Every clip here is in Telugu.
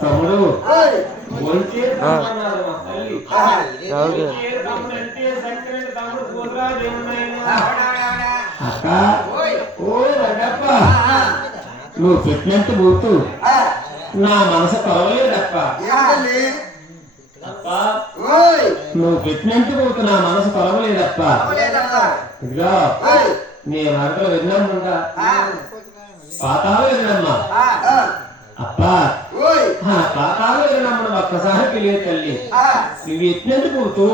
తమ్ముడు వచ్చే తమ్ముడు మా తల్లి తమ్ముడు పోతురాజు అక్క ఓ రడప్ప నువ్వు పెట్టినట్టు పోతూ నా మనసు కొలవలేదప్ప నువ్వు పెట్టినట్టు పోతూ నా మనసు కొలవలేదప్ప ఇదిగో నీ మాటలు విన్నాముంటా పాతాలు విన్నమ్మా అప్ప పాతాలు విన్నమ్మను ఒక్కసారి పిలియ తల్లి నువ్వు ఎత్తినట్టు పోతూ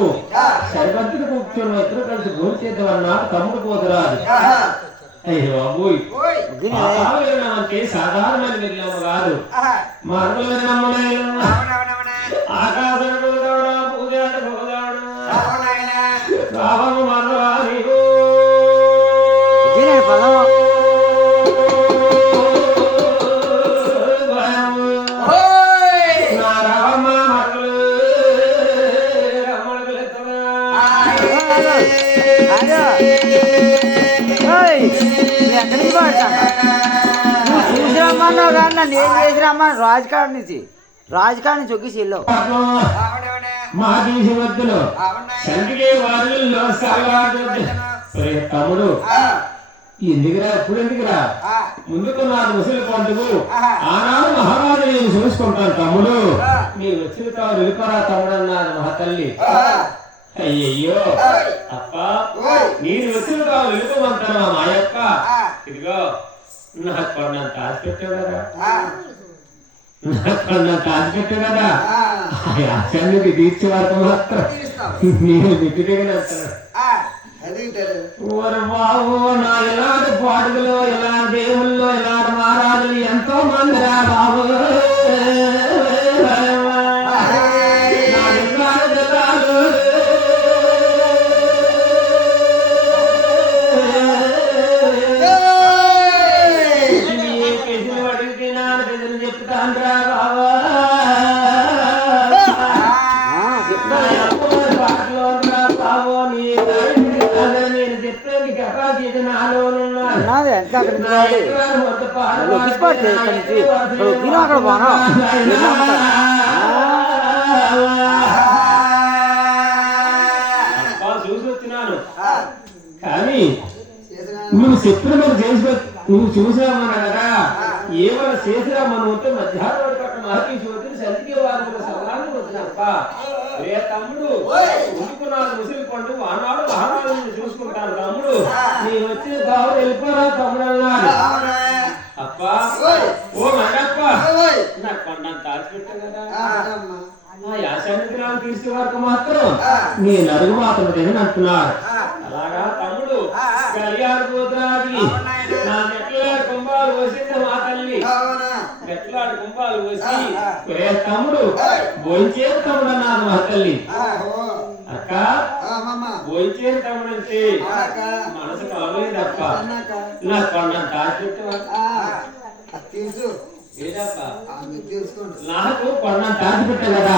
సరిపత్తులు కూర్చొని ఇద్దరు కలిసి భోజనం చేద్దామన్నాడు తమ్ముడు పోతురాదు అయ్యో బాబోయ్ పాతాలు విన్నామంటే సాధారణమైన విన్నాము కాదు మాటలు విన్నమ్మ ఆకాశం పూజాడు భోజాడు రావము మరవారి నన్ను ఏం చేసి రమ్మా రాజకాడ నుంచి ఒక్కేసి వెళ్ళావు తమ్ముడు ఎందుకురా ఎప్పుడు ఎందుకురా ముందుకు నాకు ముసలి పండుగ ఆనాడు మహారాజు నేను చూసుకుంటాను తమ్ముడు నీ వచ్చిన తావు వెళ్ళిపోరా తమ్ముడు అన్నారు మా తల్లి అయ్యయ్యో అప్ప నేను వచ్చిన తావు వెళ్ళిపోమంటాను మా యొక్క ఇదిగో నాకు కొన్నంత ఆశ పెట్టావు కదా కదా ఆశానికి తీర్చే వరకు మాత్రం నేను దిగ్గు దిగను ఓరు బాబు నా ఎలాంటి పాటలు ఎలాంటి దేవుళ్ళు ఎలాంటి మహారాజులు ఎంతో మంది రా బాబు చెప్తాను రా బాబా అక్కడ పోనా చూసి వచ్చినాను కానీ నువ్వు చెప్పిన మనం చేసి నువ్వు చూసామన్నా కదా ఏమైనా చేసినా మనం ఉంటే మధ్యాహ్నం పట్ల మహతీసి వచ్చి సంతికి వారు సవాళ్ళు వచ్చినప్ప రే తమ్ముడు ఉడుకున్నాను ముసిలి పండు ఆనాడు మహారాజు చూసుకుంటాను తమ్ముడు నేను వచ్చిన కావు వెళ్ళిపోరా తమ్ముడు అన్నాడు అప్ప ఓ మగప్ప నాకు కొండంత ఆశపెట్టాను కదా ఆ యాశానికి నాకు తీర్చే వరకు మాత్రం నేను అడుగు మాత్రం అని అంటున్నాడు అలాగా తమ్ముడు కళ్యాణ పోతురాది నా నెట్లాడు కుంభాలు పోసింది మా తల్లి నెట్లాడు కుంభాలు పోసి తమ్ముడు భోంచేరు తమ్ముడు అన్నారు మా తల్లి అక్క భోంచేరు తమ్ముడు అంటే మనసు కలవలేదు అక్క నాకు కొండంత ఆశపెట్టు నాకు కొన్నంత ఆశ పెట్టా కదా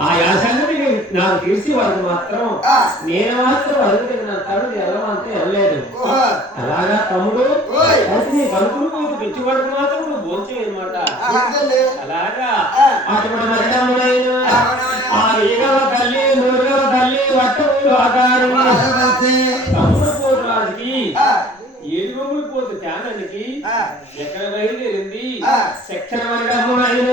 ఆ యాసంగతి నాకు తీర్చి వారికి మాత్రం నేను మాత్రం అడుగుతున్నాను వెళ్ళమంటే వెళ్ళలేదు అలాగా తమ్ముడు కనుకులు పిచ్చి వరకు మాత్రం నువ్వు భోంచేయమాట అలాగా అటువంటి మరణముడైన ఆ ఈగల తల్లి నూరుగల తల్లి వట్టములు ఆకారు తమ్ముడు పోటు రాజుకి ఏడు రూములు పోతు త్యాగానికి ఎక్కడ బయలుదేరింది చక్రవర్గమైన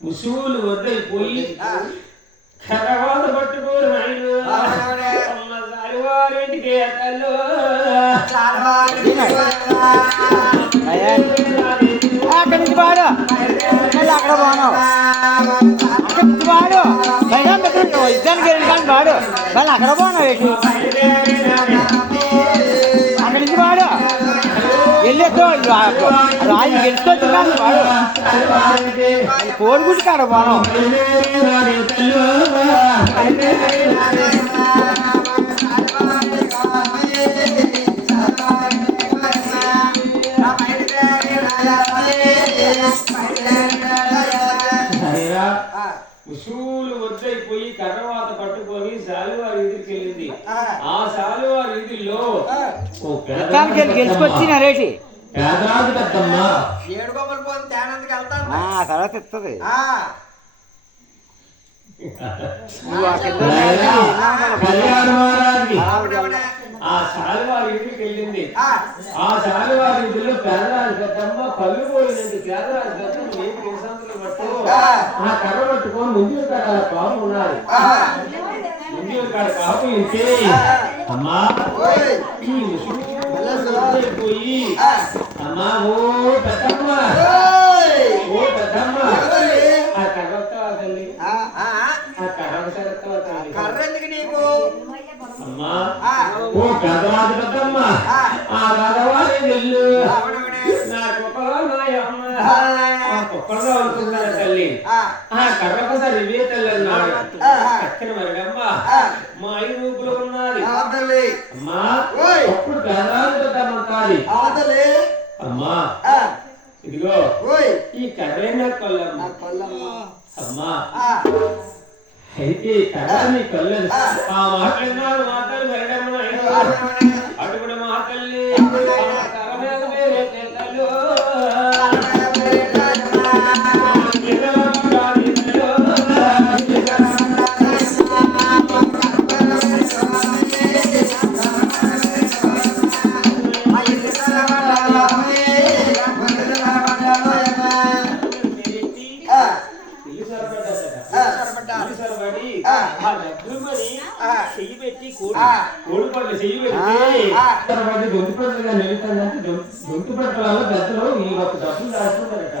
ముసూలు వద్దైపోయి కరవాత పట్టుకోరు వారింటికి అక్కడి నుంచి పాడు మళ్ళీ అక్కడ పోనావు అక్కడి నుంచి పాడు పైన ఇద్దరికి వెళ్ళి కానీ పాడు మళ్ళీ అక్కడ పోనావు ఏంటి అక్కడి నుంచి పాడు వెళ్ళేద్దు రాజు గెలుచుకోవచ్చు కానీ పాడు కోడిగుడ్డి కాడ పోనావు ఉసూలు వద్దైపోయి కర్రవాత పట్టుకొని శాలువారి వీధికి వెళ్ళింది. ఆ శాలువారి వీధిలో గెలుచుకొచ్చి నరేటి పేదరాజు పెద్దమ్మ ఏడు కొమ్మలు పోతే తేనందుకు వెళ్తాను తర్వాత ఇస్తుంది కళ్యాణ మహారాజుకి ఆ శాలివారి ఇంటికి వెళ్ళింది. ఆ శాలివారి ఇంటిలో పేదరాజు పెద్దమ్మ కళ్ళు పోయినండి. పేదరాజు పెద్దమ్మ ఏం సంతులు పట్టు ఆ కర్ర పట్టుకొని ముందు కాడ పాము ఉన్నాడు. ముందు కాడ పాము ఇంటే అమ్మా పోయి అమ్మా ఓ పెద్దమ్మ ఓ పెద్దమ్మ ఆ కర్ర తల్లి ఆ కర్ర తల్లి కర్ర ఎందుకు నీకు అమ్మా ఓ పెద్దరాజు పెద్దమ్మ ఆ రాజవారి వెళ్ళు నా కుక్కలో నాయమ్మ కుక్కలో అవుతుందా తల్లి ఆ కర్రొకసారి ఇవే తల్లి అన్నాడు. అక్కడ మరిగమ్మ మా ఐదు రూపులు ఉన్నది అమ్మా అప్పుడు పెద్దరాజు పెద్దమ్మ అంటాది అమ్మా ఇదిగో ఈ కర్రైనా కొల్లమ్మ అమ్మా అయితే కర్రని కొల్లని ఆ మాట్లాడినాడు మాటలు మెరడమ్మ అటు కూడా మాటల్ని కర్ర మీద వేరే తల్లు చెయ్యి పెట్టి కోడి పట్ల చెయ్యి పెట్టి గొంతు పట్లుగా నిలుతుందంటే గొంతు పట్ల పెద్దలు ఈ ఒక డబ్బులు దాచుకుంటారట.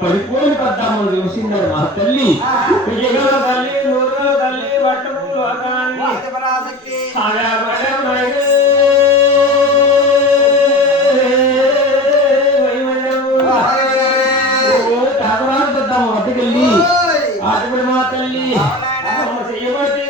పడిపోయిన పెద్దమ్మ చూసిందాడు మా తల్లి తల్లి నూరు తల్లి బట్టలు పెద్దమ్మ వద్దకెళ్ళి అటుపడి మా తల్లి చేయబట్టి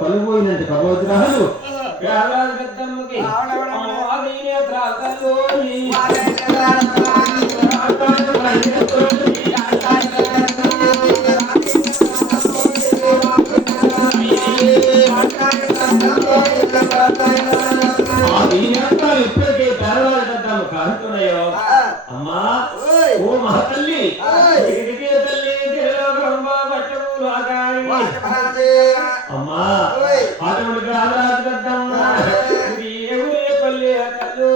పళ్ళు పోయినట్టు కబోతురాలు పేదరాజు పెద్దమ్మకి ఇప్పటికే పేదరాజు పెద్దమ్మ కారుతున్నాయో అమ్మా ఓ మహతల్లి తల్లి అమ్మా అటువంటి పేదరాజు పెద్దమ్మ ఎవరే పల్లె కళ్ళు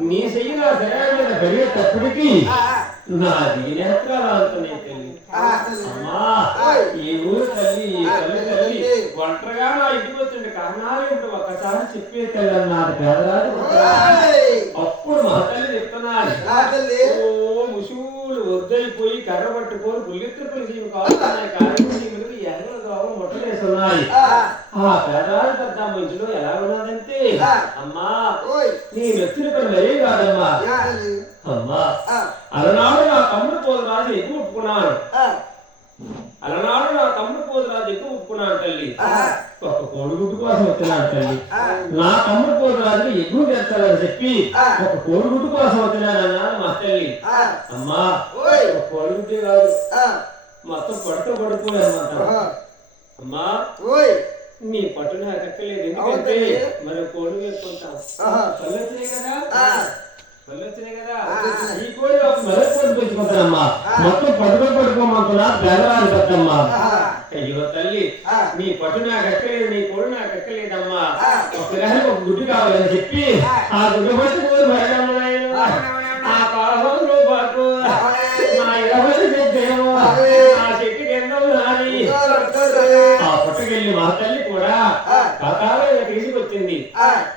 నీ చెయ్యి నా శరీరం మీద పెరిగేటప్పటికి నా దీనేత్రాలు తల్లి అమ్మా ఈ ఊరు తల్లి ఈ తల్లి తల్లి ఒంటరిగా నా ఇంటికి వచ్చిన కారణాలు ఏంటో ఒక్కసారి చెప్పే తల్లి అన్నారు పేదరాజు. అప్పుడు మా తల్లి చెప్తున్నారు ఓ ముసుగులు వద్దైపోయి కర్ర పట్టుకొని పుల్లిత్తులు కావాలి అమ్మాయి ఆ పేదవాడి పెద్దమ్మ ఇంట్లో ఎలా ఉన్నదంటే అమ్మా నీ వ్యక్తులు మరీ కాదమ్మా అమ్మా అలనాడు నా తమ్ముడు పోతురాజు ఎక్కువ ఒప్పుకున్నాను అలనాడు నా తమ్ముడు పోతురాజు ఎక్కువ ఒప్పుకున్నాను తల్లి ఒక కోడిగుడ్డు కోసం వచ్చినాడు తల్లి నా తమ్ముడు పోతురాజుని ఎక్కువ చేస్తాడని చెప్పి ఒక కోడిగుడ్డు కోసం వచ్చినాడన్నాను మా తల్లి అమ్మా ఒక కోడిగుడ్డే కాదు మొత్తం పడుకోబడిపోయానమాట అమ్మా నీ పట్టు నాకు ఎక్కలేదు ఎందుకంటే మరి కోడి వేసుకుంటాం వచ్చినాయి కదా ఈ కోడి ఒక మరొకటి పెంచుకుంటానమ్మా మొత్తం పడుకోమంటున్నా పేదవారి పెద్దమ్మా అయ్యో తల్లి నీ పట్టు నాకు ఎక్కలేదు నీ కోడి నాకు ఎక్కలేదమ్మా ఒక గుడ్డు కావాలని చెప్పి ఆ గుడ్డు పట్టు కోడి మరడమ్మ ఆ కాలంలో పాటు నా 20 చెట్టేమో ఆ చెట్టుకి ఎన్నో నాని ఆ పుట్టకెళ్ళి మా తల్లి కూడా పాతాళంగా తీసుకొచ్చింది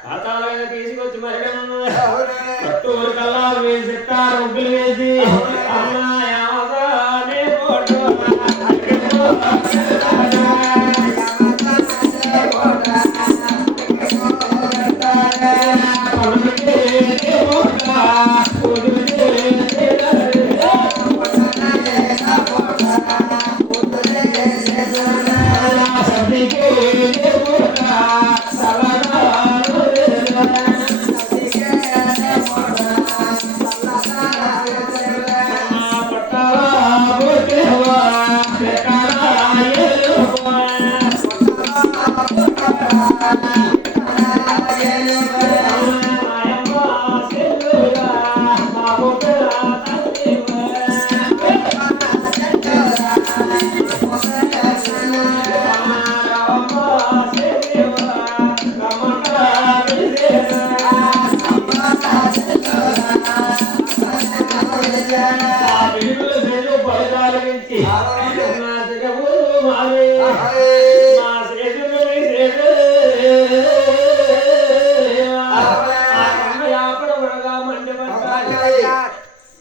పాతాళంగా తీసుకొచ్చి మరడమ్మ పట్టు ఊరికల్లా వేసి చెప్తారు ముగ్గులు వేసి అమ్మాయానే ఫోటో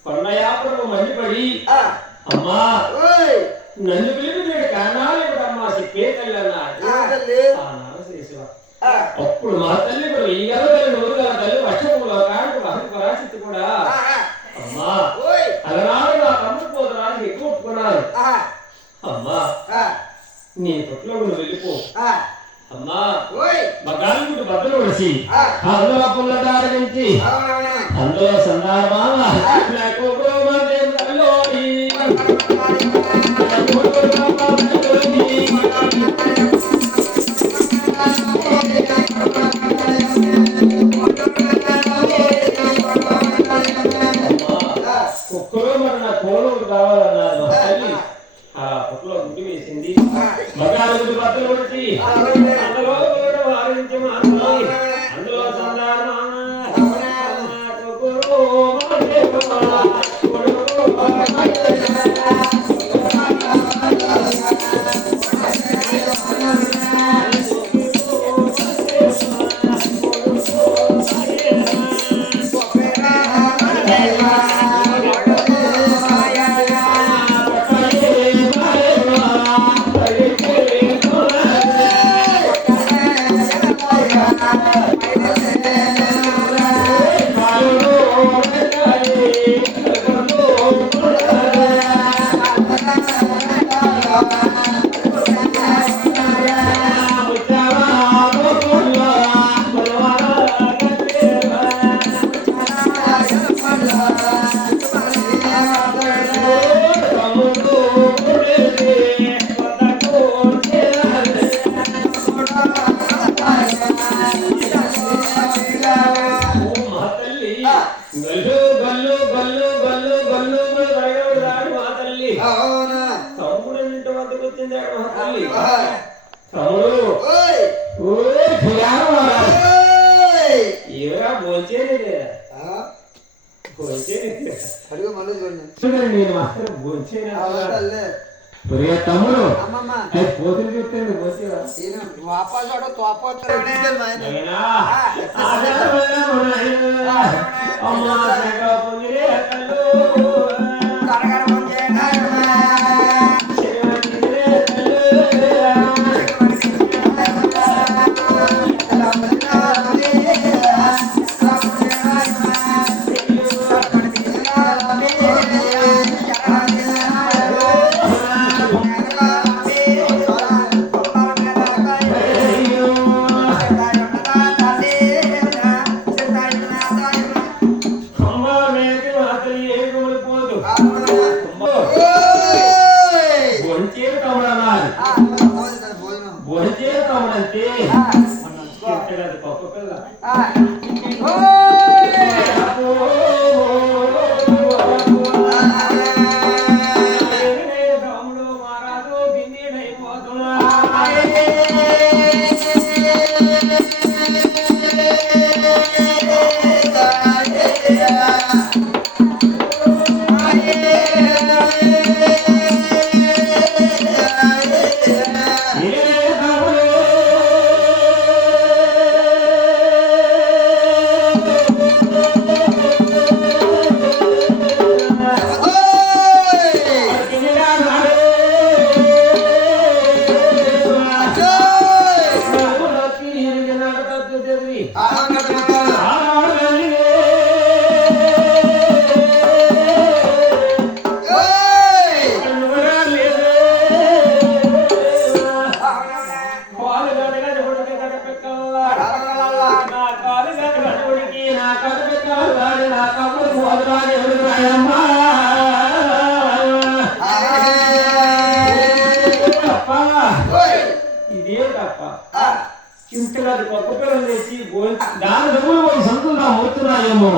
కొండయాపడము మండిపడి అమ్మా నన్ను పిలిపి కారణాలు ఇప్పుడమ్మా చెప్పే తల్లి అన్నాడు అప్పుడు మా తల్లి కూడా ఈ తల్లి నూరు గల తల్లి వర్షములో కాడు పరాశక్తి కూడా అమ్మా అలనాడు నా తమ్ముడు పోతురాజు ఎక్కువ ఒప్పుకున్నాను అమ్మా నీ పుట్లో నువ్వు వెళ్ళిపో అమ్మా మగాలి గుడ్డు బద్దలు ఒడిసి అందులో పుల్లదారి నుంచి అందులో సందారమామ నాకు కుక్కలో మరి నా కోలు కావాలన్నారు తల్లి ఆ పుట్లో గుడ్డు వేసింది మగాలి గుడ్డు బద్దలు ఒడిసి అందులో కూడా వారించి మాత్రం అందులో సందారమామ తమ్ముడు పోతులు చెప్తాడు పిల్ల రాముడు మహారాజు గిన్నెడైపోతున్నా ఇంతలాంటి పక్క పిల్లలు తెచ్చి దాని డబ్బులు పోయి సంతులు మోస్తున్నాయేమో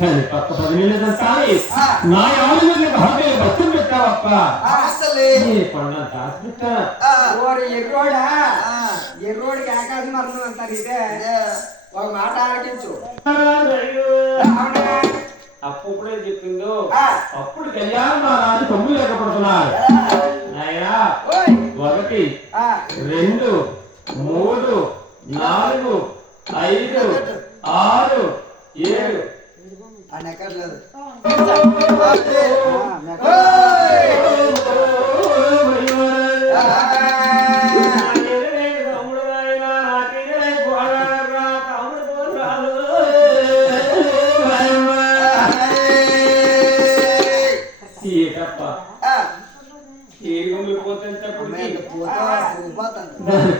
దాని పక్క 10 నెలలంతా నా ఆలోచనలకు హక్కులు బస్తం పెట్టావప్ప పండుగ దాచి పెట్టా ఎర్రోడికి ఆకాశం అర్థం అంటారు ఇదే ఒక మాట ఆలకించు అప్పుడే చెప్పిందో అప్పుడు కళ్యాణం రాజు తమ్ముడు లేకపోతున్నారు నాయనా 1 2 3 4 5 6 7 అనక్కర్లేదు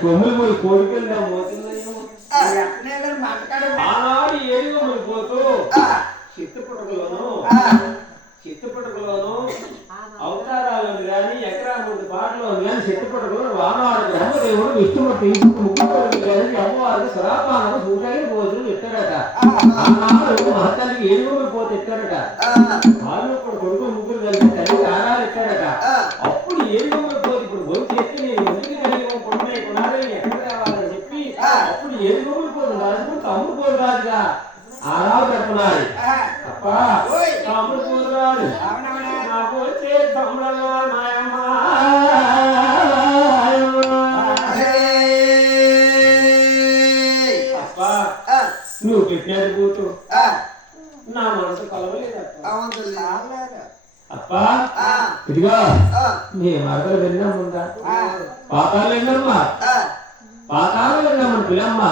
కొమ్ములు పోయి కోరికలు పోతున్నాయేమో ఆనాడు ఏడుగుములు పోతూ చిత్తపుటకలోను అవతారాలను కానీ ఎకరాముడి పాటలోను కానీ చిత్తపుటకలో వానాడు బ్రహ్మదేవుడు విష్ణుమూర్తి ముగ్గురు కానీ అమ్మవారికి సరాపానం సూటాయి భోజనం పెట్టారట ఆనాడు మహతల్లికి ఏడుగుములు పోతే ఎత్తారట వాళ్ళు ఇప్పుడు కొడుకు ముగ్గురు కలిసి తల్లి ఆరాలు ఎత్తారట అప్పుడు ఏడుగుములు పోతే ఇప్పుడు భోజనం చేస్తే నేను ఎందుకు కలిగి కొడుకున్నాయి కొనాలని ఎక్కడ రావాలని చెప్పి అప్పుడు ఏడుగుములు పోతుంది రాజు తమ్ముడు పోదు రాజుగా ఆరాలు పెడుతున్నారు అప్ప తమ్ముడు పోదు రాజు నాకు వచ్చే తమ్ముడమ్మా నాయమ్మా అప్ప నువ్వు పెట్టినది పోతూ నా మనసు కలవలేదప్ప అప్ప ఇదిగా నీ మరదలు విన్నాముందా పాతాలు విన్నామ్మా పాతాలు విన్నామని పిల్లమ్మా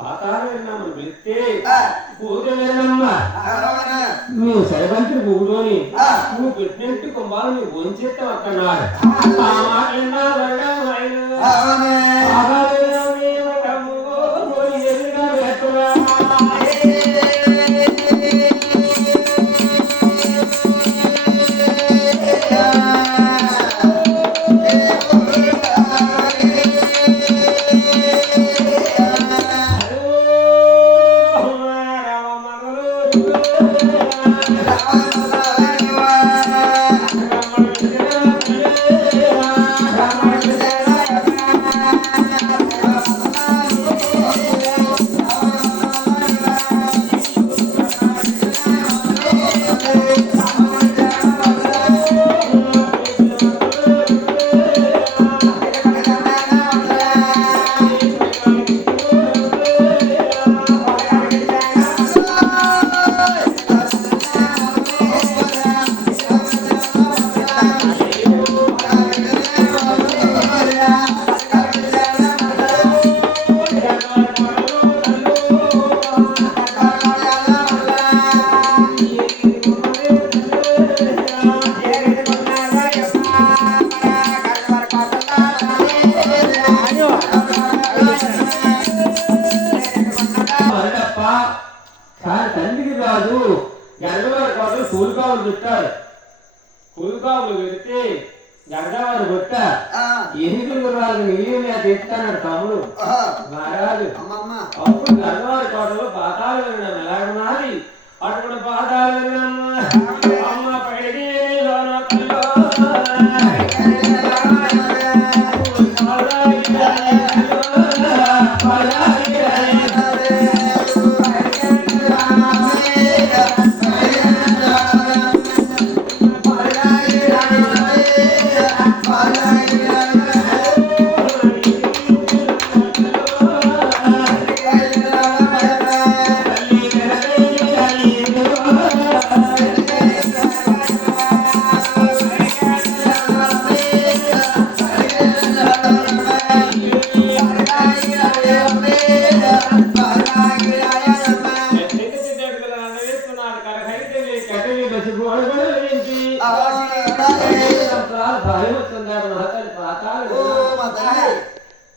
పాతాలు విన్నామని పిలిస్తే పూజ విన్నమ్మా నువ్వు సరిబంతిని కూడుకొని నువ్వు పెట్టినట్టు కుంభాలు నువ్వు భోంచేస్తావు అక్కన్నాడు ఆ మాట విన్నా తండ్రికి రాజు ఎనగవారి కోసం కూలికావులు పెట్టారు కూలికావులు పెడితే గంగావారి గుట్ట ఎన్నికలు గుర్రాలకు నీళ్ళు తెస్తాడు తమ్ముడు మహారాజు. అప్పుడు గంగావారి కోటలో పాతాలు విన్నాం ఎలాగనాలి అటువంటి పాతాలు విన్నాము అమ్మ పైడి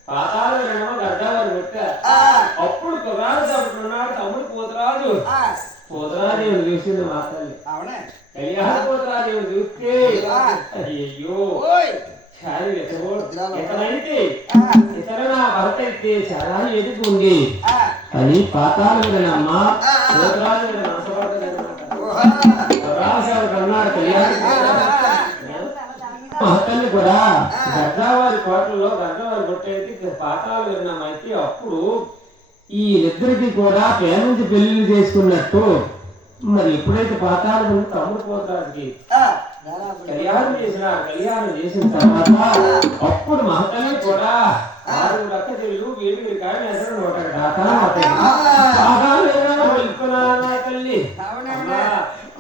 పాతాలు గడ్డవారు పెట్ట. అప్పుడు కుర్రాడు తమ్ముడున్నాడు తమ్ముడు పోతరాజు. పోతరాజేవుడు చూసింది మా తల్లి. కళ్యాణ పోతరాజేవుడు చూస్తే అయ్యో చాలి ఎక్కడైతే ఇతర నా భర్త అయితే చాలా ఎదుగుంది అని పాతాలు వినమ్మ పోతరాజు అన్నాడు కళ్యాణ మహతల్ని కూడా గడ్డవారి కోటలో గడ్డవారి గుట్టేకి పాతాలు విన్నామైతే అప్పుడు ఈ ఇద్దరికి కూడా పేరించి పెళ్లిళ్ళు చేసుకున్నట్టు మరి ఎప్పుడైతే పాతాలు విన్న తమ్ముడు పోతాడికి కళ్యాణం చేసిన తర్వాత అప్పుడు మహతల్ని కూడా 6 లక్క చెల్లు వీడికి కానీ ఎక్కడ 100 పాతాలు వెళ్తున్నాను తల్లి.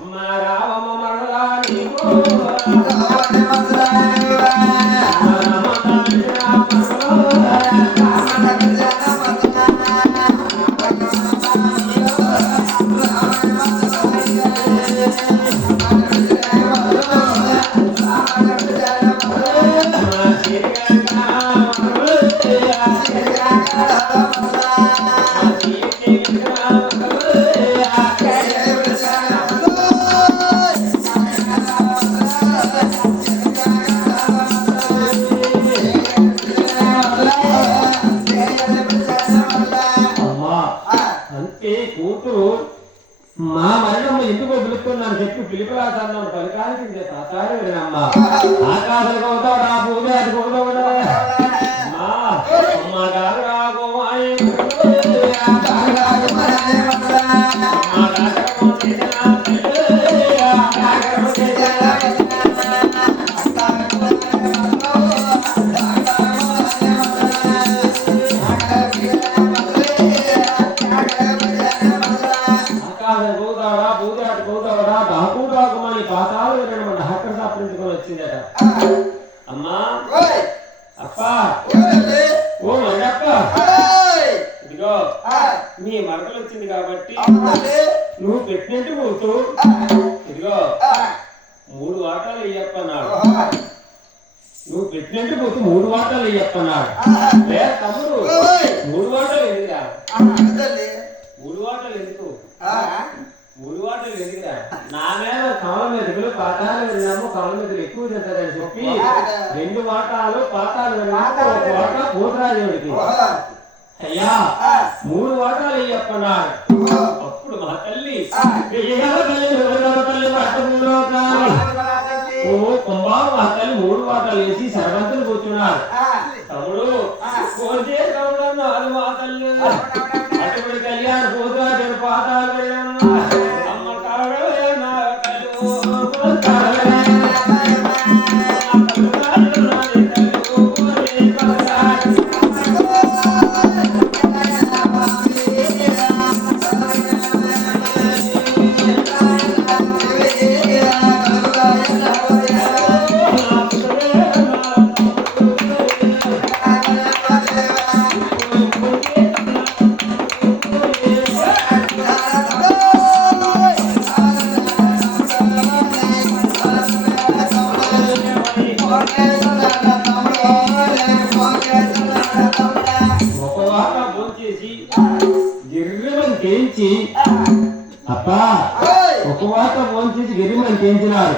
అమ్మ రావమ్మ మరలా నీకు మా మరణం ఎందుకో పిలుస్తున్నాను చెప్పి పిలుపులాసన్నాను పలికాల్సిందే తాతారు వినమ్మ ఆకాశం కోతాడా పూజ అది కోతాడా అమ్మ గారు రాగో పాతాలు వినడం డాక్టర్ సాపించుకొని వచ్చిందట. అమ్మా అప్ప ఓ మంగప్ప ఇదిగో నీ మరకలు వచ్చింది కాబట్టి నువ్వు పెట్టినట్టు కూతూ ఇదిగో 3 వాటాలు ఇయ్యప్పన్నాడు. నువ్వు పెట్టినట్టు కూతూ 3 వాటాలు ఇయ్యప్పన్నాడు. లే తమ్ముడు 3 వాటాలు ఎందుకురా 3 వాటాలు ఎందుకు 3 వాటాలు ఎందుకురా నా మీద కమల మెతుకులు పాతాలు విన్నాము కమల మెతులు ఎక్కువ తింటారని చెప్పి 2 వాటాలు పాతాలు విన్నాము 1 వాటా పోతరాజుడికి. అయ్యా 3 వాటాలు ఇయ్యప్పన్నాడు. అప్పుడు మా తల్లి ఓ కుంభాలు మా తల్లి 3 వాటాలు వేసి సర్వంతులు కూర్చున్నారు. తమ్ముడు కోసే తమ్ముడు అన్నారు మా తల్లి. అటువంటి కళ్యాణ పోతరాజుడు పాతాలు విన్నాము అప్పా ఒక వాట భోంచేసి గిరిమని చేయించినారు.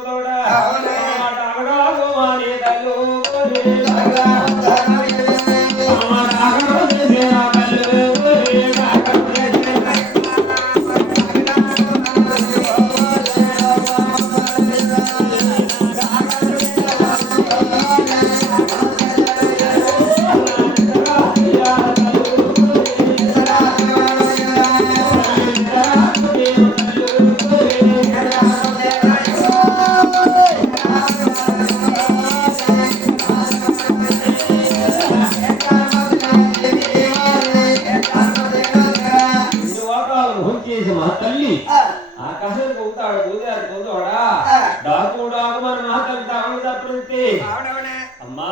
కూతోడా తాగడాగో మానే తల్లు ఆకాశం కూతాడు కూతాడు కూతోడా డాకు డాకు మన మాటలు తాగు తప్పి అమ్మా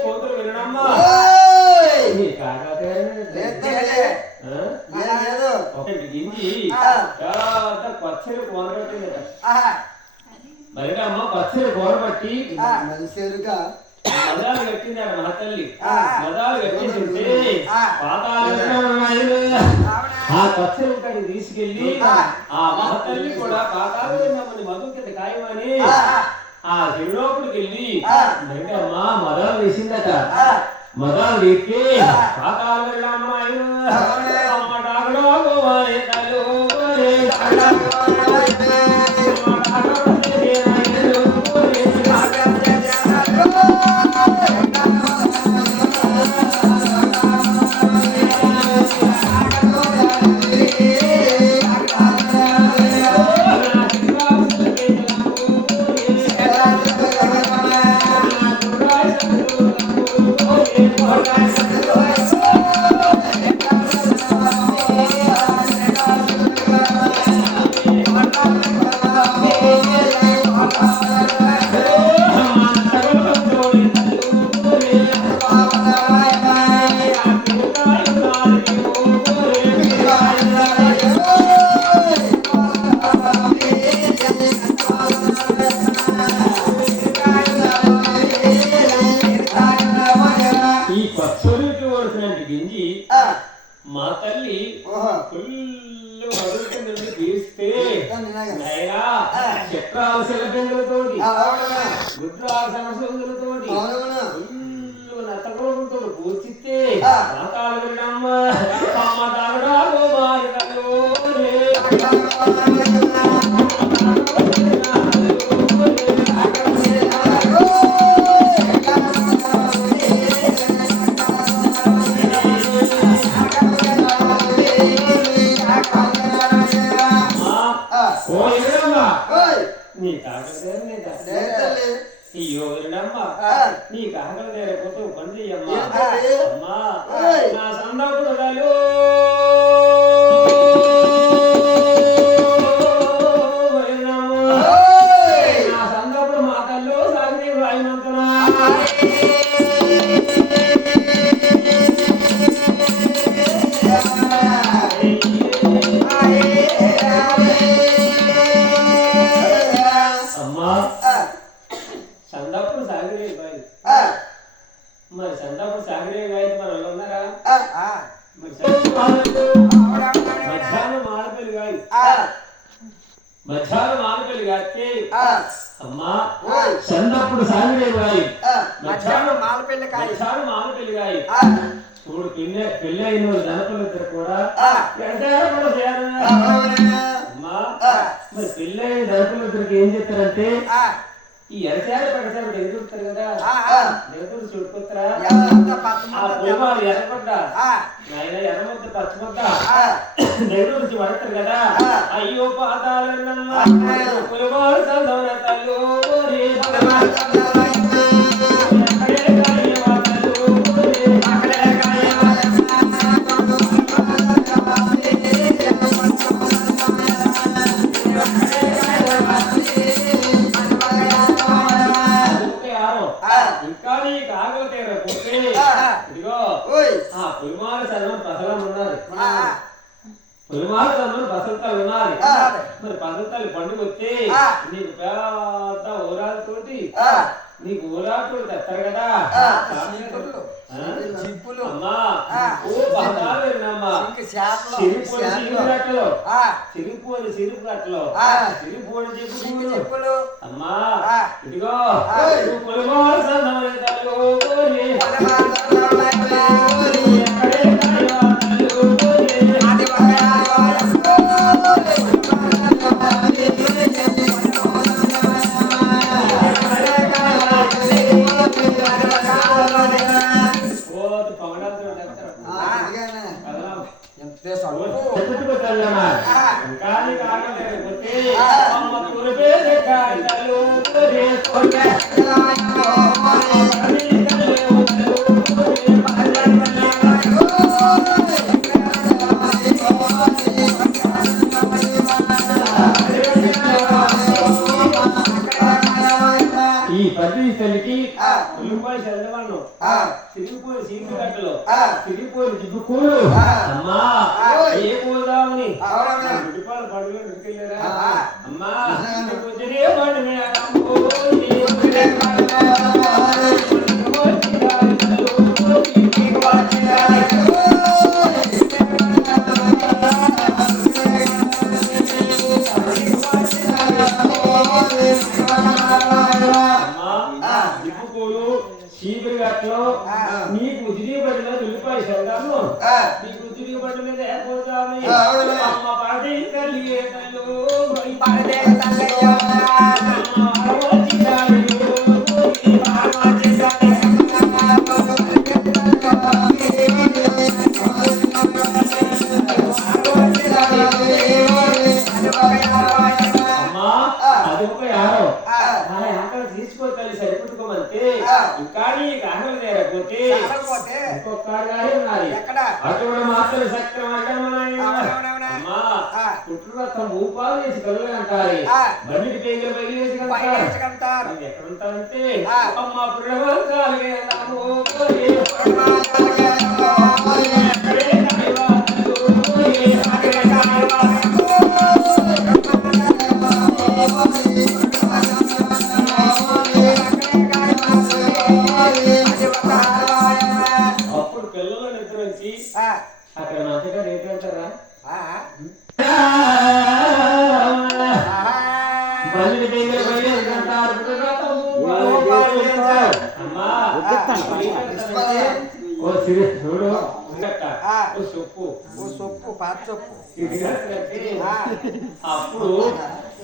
కూతురు వినడమ్మా ఒకటి గింజి చాలా పచ్చడి కూరబట్టిందట మరి అమ్మ పచ్చడి కూరబట్టి మదాలు కట్టిందాడు మా తల్లి మదాలు కట్టేసింటే ఆ పచ్చడి ఉంటాడు తీసుకెళ్ళి ఆ మహతల్లి కూడా పాతాళండి మధు కింద ఖాయమని ఆ శివలోకుడికి వెళ్ళి మరి అమ్మ మదాలు వేసిందట మదాలు ఎక్కి పాతాళ మా తల్లి ఫుల్లు అడుగుతుంది తీస్తే చక్రాల శిలపింగులతోటి రుద్రాల సమస్యలతోటి ఫుల్లు నత్తకోలతో పూర్చిస్తే మాతాలు వినమ్మ అమ్మ తాగడాలో నీకు ఆకలి తీరకపోతే పని చెయ్యమ్మా అమ్మా నా సందప్పుడు నా సందప్పుడు మా తల్లు సాగి రాయమంతున్నా అమ్మా సందప్పుడు సాగిరే బాయ్ మరి సందప్పుడు సాగిరే బాయ్ మనం ఉన్నారా మధ్యాహ్నం మాడపల్లి గాయి మధ్యాహ్నం మాడపల్లి గారికి అమ్మా సందప్పుడు సాగిరే బాయ్ మధ్యాహ్నం మాడపల్లి గాయి చూడు పెళ్ళి అయిన జనపల్లిద్దరు కూడా అమ్మా మరి పెళ్ళి అయిన జనపల్లిద్దరికి ఏం చెప్తారంటే ఈ ఎరచారు పడతారు ఎదురుతారు కదా ఎదురు చూడుకొస్తారా ఎర్రపడ్డా ఆయన ఎర్రముద్ద పచ్చముద్ద ఎదురు నుంచి పడతారు కదా అయ్యో పాతాళ తల్లు ఇంకా నీకు ఆకలి తీరకపోతే ఇదిగో ఆ పులిమాల చదవని ప్రసలం ఉన్నది పులిమాల చదవని బసంతాలు ఉన్నది మరి బసంతాలు పండుగ వచ్చి నీకు పెద్ద ఊరాలతోటి నీకు ఊరాలతో తెస్తారు కదా జిప్పులు అమ్మా ఓ బాగా విన్నమ్మా చేపలు సిరిపోని సిరుపు కట్టలో సిరిపోని జిప్పులు అమ్మా ఇదిగో కొలుగోలు సందమని తల్లు ఈ పది తల్లికి ఉల్లిపాయ చల్లవాళ్ళు సిరిగిపోయిన సీటు కట్టలు సిరిగిపోయిన జిడ్డు కూలు అమ్మా ఏ పోదామని ఉల్లిపాయలు పడుగు నిలికెళ్ళారా అమ్మా చీపురు గట్లో నీకు ఉదిరిపడిన ఉల్లిపాయ చల్లాను నీకు ఉదిరిపడి మీద ఏపోతామని అమ్మ పాడే తల్లి తల్లు పాడే అమ్మా అది ఒక యారో తీసుకోవాలి సరిపెట్టుకోమంటే ఇంకా నీకు ఆకలి తీరకపోతే ఇంకొక ఉన్నది అటువంటి మాత్రం సత్యం అమ్మా పుట్టురత్నం భూపాలు చేసి కళ్ళు అంటారు బండికి పేగలు బయలు వేసి కంటారు ఎక్కడ ఉంటారంటే అమ్మ పుణ్యవంతాలు అప్పుడు పిల్లలు నిద్ర వచ్చి అక్కడ మంచిగా ఏంటంటారా చూడు సొప్పు పాత సొప్పు అప్పుడు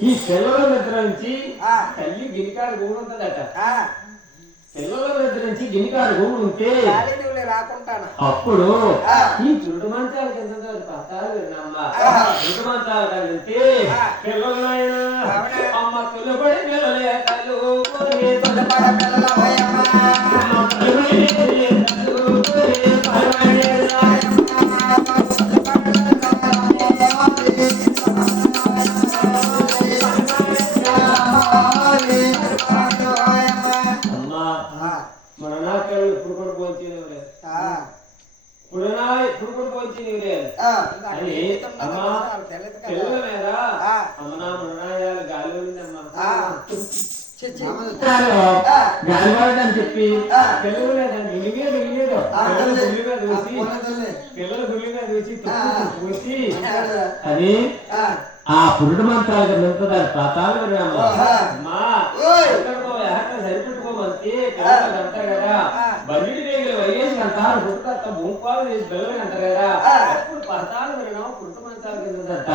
ఈ పిల్లల నిద్ర నుంచి తల్లి గినికాడు గూడు ఉంటుందట పిల్లల నిద్ర నుంచి గినికాడు గూడు ఉంటే రాకుంటాను అప్పుడు ఈ చుట్టు మంచాల కింద పత్తాలు విన్నమ్మా చుట్టు మంచాల కలిగితే పిల్లలు అమ్మ తులబడి పిల్లలే తల్లు గాలివాడని చెప్పి పిల్లలు లేదండి పిల్లలు గుళ్ళి మీద చూసి చూసి అది ఆ పురుడు మంత్రాలు నింపుతారు పాతాలు సరిపెట్టుకోమంటే పిల్లలు అంటారు కదా బండి వేగులు వయ్యేసి అంటారు పుట్టుక భూపాలు చేసి పిల్లలు అంటారు కదా అప్పుడు పాతాలు వినడం పురుడు మంత్రాలు కిందట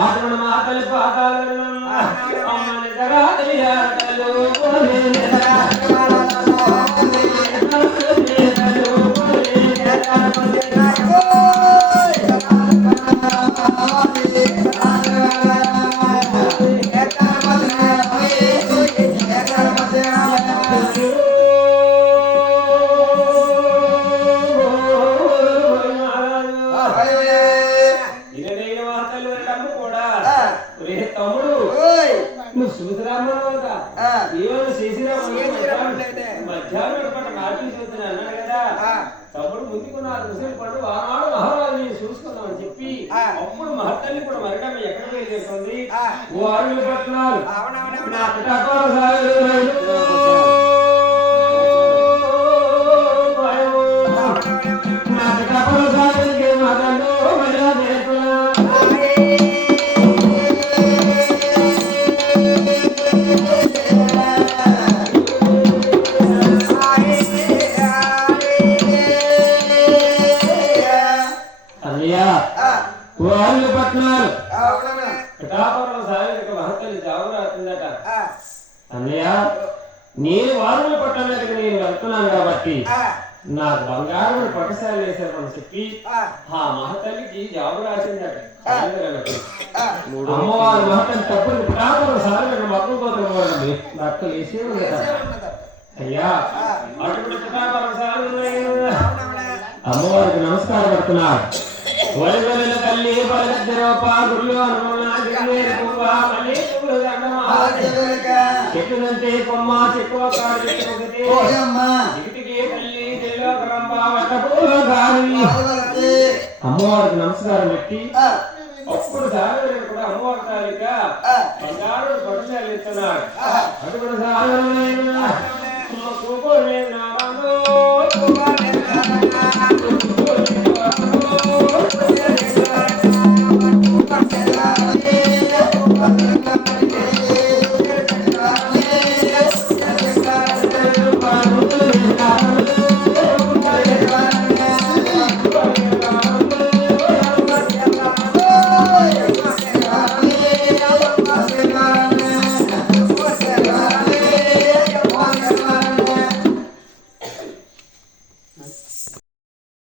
అటువంటి మాటలు పాతాలు వినడం అమ్మ నిజగా తెలియాటలు తమ్ముడు ముందుకున్నారు ముసలి పడు ఆనాడు మహారాజు చూసుకుందామని చెప్పి అప్పుడు మహత్తల్లి కూడా మరణం ఎక్కడ వెళ్ళేస్తుంది ఓ అరువులు పట్టినారు జాబు రాస్తుందట. అన్నయ్య నేను వారముల పట్టణానికి నేను వెళ్తున్నాను కాబట్టి నాకు బంగారం పట్టశాల వేశారని చెప్పి ఆ మహతల్లికి జాబు రాసిందట. అమ్మవారి మహతల్లి తప్పుడు పురాతన సార్లు మక్కువ కోతలు భక్తులు వేసే ఉండట. అయ్యా అటువంటి పురాతన సార్లు అమ్మవారికి నమస్కారం పెడుతున్నారు. వరిగొలిన తల్లి పరగద్రూప గురులు చెట్టుదంటే కొమ్మ చెక్కువ అమ్మవారికి నమస్కారం పెట్టి అప్పుడు సాగర్ కూడా అమ్మవారి తాలిక బంగారు పట్టుదల ఇస్తున్నాడు. అటు కూడా సాగర్